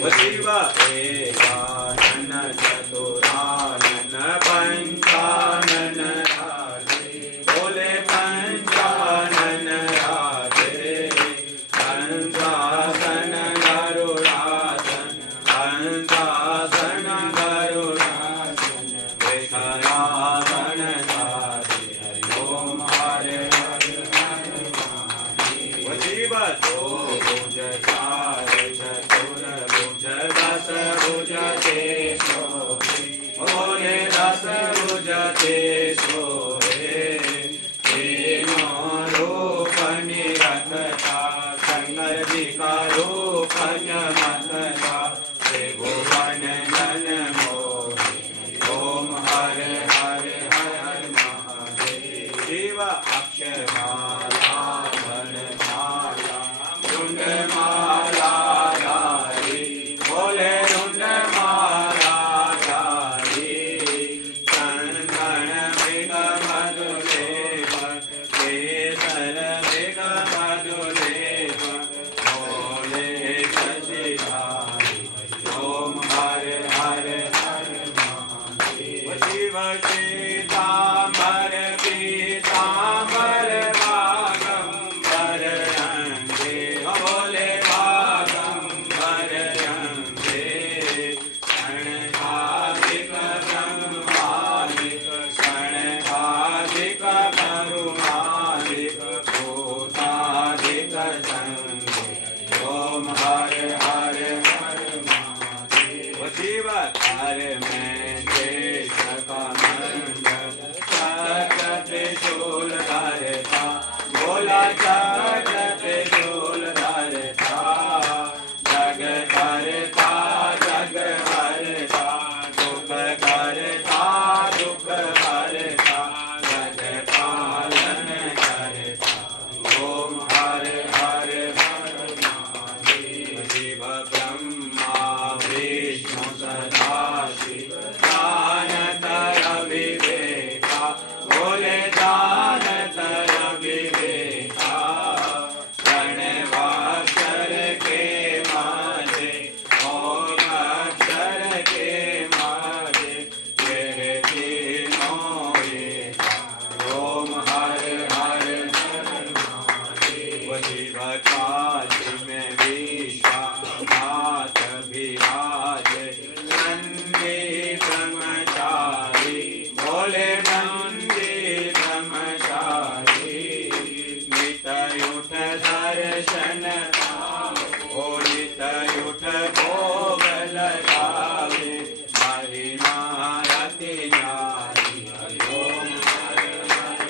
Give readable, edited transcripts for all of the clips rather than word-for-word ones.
शिव एकानन चतुरानन पंचानन राधे बोले पंचानन राधे हंसासन गरुड़ासन हंसासन गरुड़ासन विषयासन साधि हरि ओम हरे हरे शिव तो भुज चार चतुर भुज दस भुज तेसो बोले दस भुज तेसो तीनों रूप निरखता शंकर जी का रूप चमकता त्रिभुवन नन मोहि ओम हरे हरे हर हर महादेव शिव अक्षमाला वरमाला रुंडमाला धारी बोले रुंडमाला धारी कंकण मृग मधुलेव केसर मृग मधुलेव बोले शशिधारी ओम हरे हरे हरे महादेव शिव श्वेतांबर पीतांबर बागंबर अंगे बोले बागंबर अंगे क्षणकालिक ब्रह्मालिक क्षणकालिक करुणालिक भूतालिक संगे ओम हरे हरे हरे महादेव शिव कर में देश का मंद चक्र त्रिशूल धरता बोला चक्र त्रिशूल धरता जग करता जग हरता दुख करता दुख हरता जग पालन करता ओम हरे हरे हरे महादेव शिव ब्रह्मा विष्णु सदा शिव जानत अविवेका बोले जानत अविवेका प्रणवाक्षर के माझे ओम अक्षर के माझे यह तीनों एका ओम हरे हरे हरे महादेव शिव काशी में विश्वनाथ विराजे नंदी ब्रह्मचारी बोले नंदी ब्रह्मचारी नितयुठ दर्शन ओ नितयुठ भोग लगावे महिमा अति न्यारी हरि ओम हरे हरे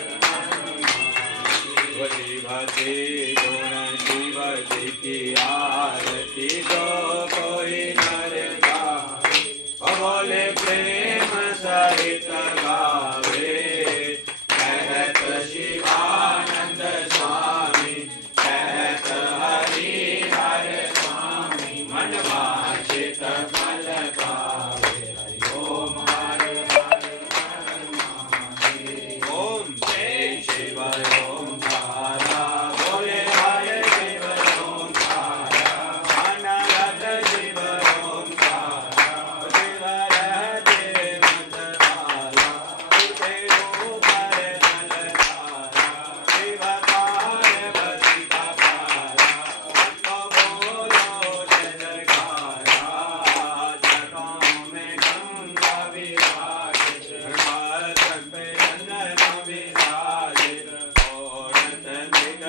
शिवते गुण शिव जी की आरती जो कोई नर गावे बोले प्रेम सहित गावे कहत शिवानंद स्वामी कहत हरि हर स्वामी मन वांछित फल पावे हरि ओम हरे हरे हरे महादेव ओम जय शिव ओंकारा बोले हरे शिव ओंकारा अनहद शिव ओंकारा शिव रहते मंदवाला उठे ऊपर नलकारा शिव पार्वती का पारा सबको बोलो जय जयकारा जगों में गंगा विराजित मस्तक पे चंदन विराजित औरत मृग